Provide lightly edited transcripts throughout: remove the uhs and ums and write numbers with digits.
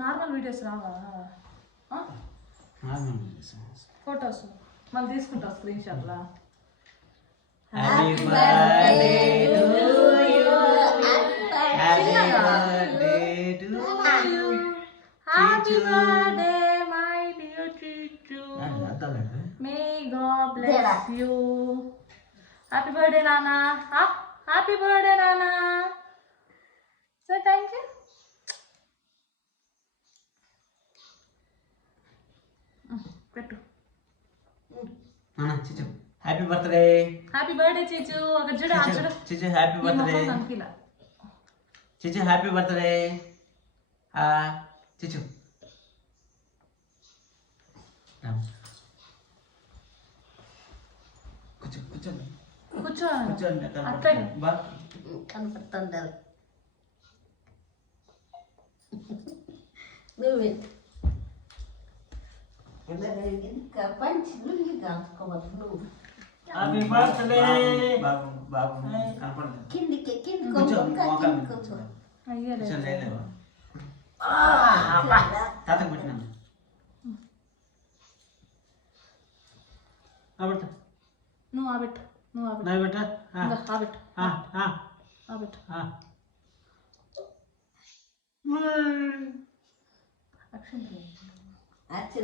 Normal videos రావా? Photos మళ్ళీ తీసుకుంటావు స్క్రీన్ షాట్లా? Happy birthday to you, happy birthday to you, happy birthday my dear Chichu, may god bless you. Happy birthday నాన్న, happy birthday నాన్న. So thank you. పెట్టు Chichu. Happy birthday, happy birthday చిచ్చు. అక్కడ చూడు, ఆ చూడు చిచ్చు. హ్యాపీ బర్త్డే చిచ్చు, హ్యాపీ బర్త్డే చిచ్చు. కూర్చో కూర్చోండి కూర్చోండి. అట్లాగే కనపడుతుంది. నువ్వు ఇంకా పంచి నువ్వు కాసుకోవాలి. నువ్వు హ్యాపీ బర్త్డే బాబు బాబు కనపడలేదు. కిందికి కూర్చో, మోకాలు మీద కూర్చో. లేవా తాతకు పెట్టినాను. నువ్వు ఆబెట్టు, నువ్వు ఆబెట్టు, ఆబెట్టు, ఆబెట్టు.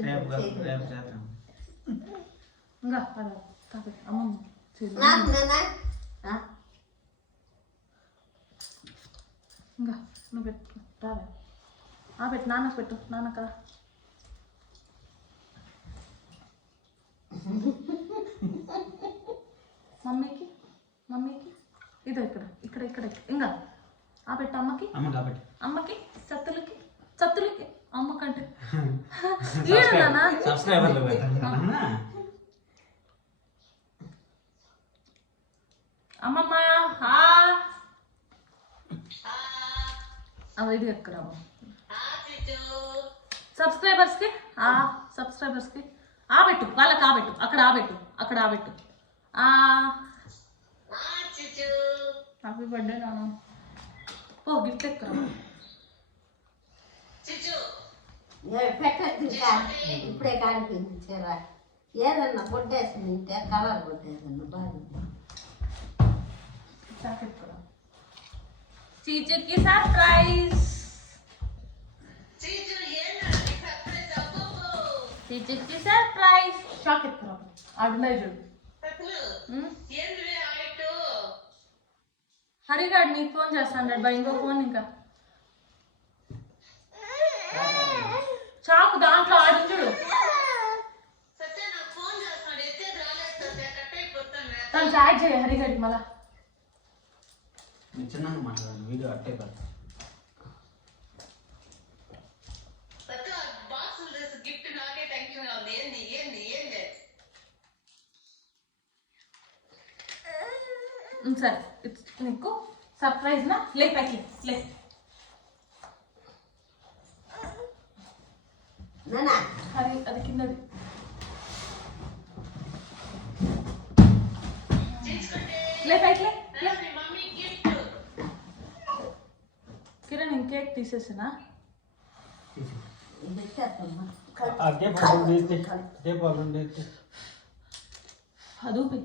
రేపు చేద్దాం. ఇంకా అమ్మమ్మ ఇంకా నువ్వు పెట్టు, రావే. పెట్టు, నాన్నకు పెట్టు, నాన్నక. మమ్మీకి, మమ్మీకి ఇదో ఇక్కడ ఇక్కడ ఇక్కడ ఇంకా పెట్టు. అమ్మకి, అమ్మకి, చత్తులకి, చత్తులకి, అమ్మకంటే సబ్స్క్రైబర్లు అమ్మమ్మ వీడియో ఎక్కడ సబ్స్క్రైబర్స్కి సబ్స్క్రైబర్స్కి పెట్టు, వాళ్ళకి పెట్టు, అక్కడ పెట్టు, అక్కడ పెట్టు. హ్యాపీ బర్త్డే నాన్న. ఓ గిఫ్ట్ ఎక్కడ పెట్టద్దు. ఇప్పుడే కానిపింది చీర. ఏదన్నా కొట్టేసి తింటే కలర్ కొట్టేదన్నా బాగుంది. చీచుకి సర్ప్రైజ్. చీచుకి సర్ప్రైజ్. షాక్ ఎత్తురా ఆడున్నాయి చూడు. హరిగాడు నీకు ఫోన్ చేస్తాను బా. ఇంకో ఫోన్ ఇంకా చాకు దాంట్లో ఆడు చూడు. తను చాట్ చేయ హరిగాడికి మళ్ళా. చిన్నగా మాట్లాడండి, వీడియో అట్టే పడుతుంది. సరే నీకు సర్ప్రైజ్ నా. లే పైకి లే. హరి అది కిందది. లే పైకి లే. కిరణ్ ఇంకేక్ తీసేసినా. అదూపి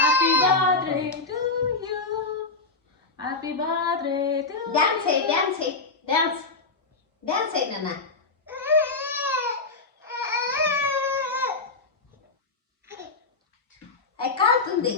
happy birthday to you, happy birthday to. Dance అయ్యి డాన్స్ అయ్యి డాన్స్ డాన్స్ అయ్యి నాన్న. అది కాలుతుంది.